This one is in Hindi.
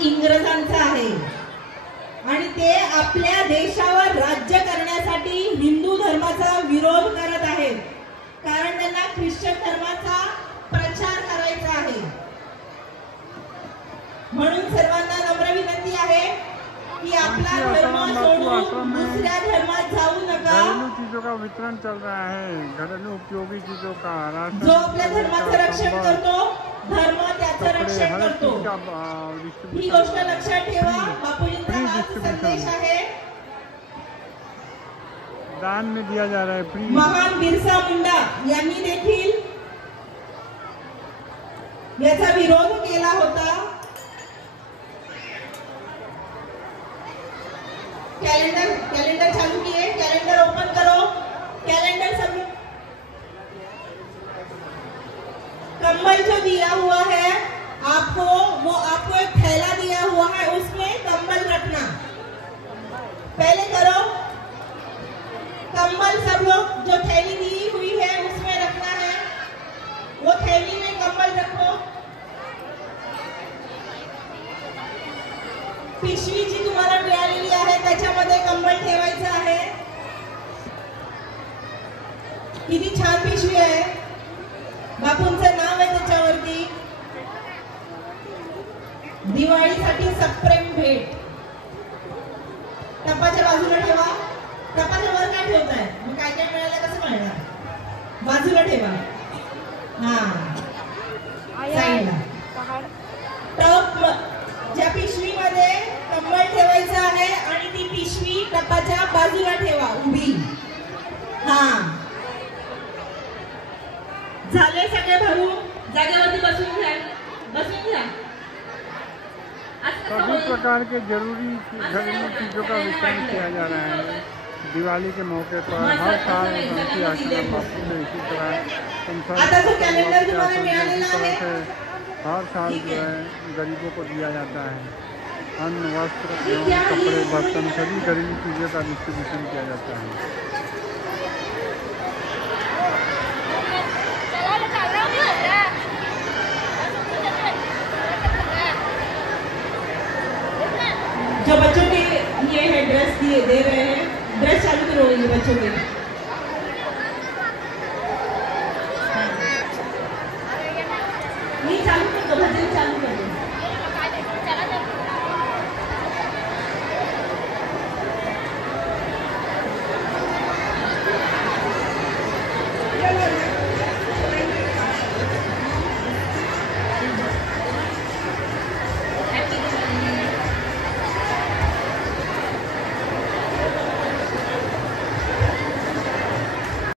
इंग्रजांचा आहे आणि ते आपल्या देशावर राज्य करण्यासाठी हिंदू धर्माचा विरोध करत आहेत, कारण त्यांना ख्रिश्चन धर्माचा प्रचार करायचा आहे। म्हणून सर्वांना नम्र विनंती आहे कि आपला धर्म सोडून दूसऱ्या धर्मात जाऊ नका। घरेलू चीजों का वितरण चल रहा है, घरेलू उपयोगी चीजों का। जो आपल्या धर्माचं रक्षण करतो, धर्म त्याचं रक्षण करतो। ही गोष्ट लक्षात ठेवा। बापूजींचा हाच संदेश आहे। दान में दिया जा रहा है फ्री। महान बिरसा मुंडा यांनी देखील याचा विरोध केला होता। कैलेंडर चालू किए, कैलेंडर ओपन करो, कैलेंडर सब। कंबल जो दिया हुआ है आपको, वो आपको एक थैला दिया हुआ है, उसमें कंबल रखना। पहले करो कंबल, सब लोग जो थैली दी हुई है उसमें रखना है। वो थैली में कंबल रखो। पिशवी जी तुम्हाला मिळालेली आहे त्याच्यामध्ये कंबल ठेवायचं आहे। किती छान पिशवी आहे, बापूंचं नाव आहे त्याच्यावरती। दिवाळीसाठी सप्रेम भेट। टपाच्या बाजूला ठेवा। टपाच्या वर काय ठेवताय, मग काय काय मिळालं कसं मिळणार? बाजूला ठेवा। हा साईडला टप, ज्या पिशवीमध्ये कंबळ ठेवायचं आहे आणि ती पिशवी टपाच्या बाजूला ठेवा उभी। हा झाले सगळे भरून जागेवरती बसून घ्या, बसून घ्या। सभी प्रकार के जरूरी घरेलू चीजों का वितरण किया जा रहा है दिवाली के मौके पर। हर साल गणपति आश्रम बापू में इसी तरह हर साल जो है गरीबों को दिया जाता है। अन्न, वस्त्र एवं कपड़े, बर्तन सभी घरेलू चीज़ों का डिस्ट्रीब्यूशन किया जाता है। जो बच्चों के ये है ड्रेस दे रहे हैं, ड्रेस चालू करो ये बच्चों के।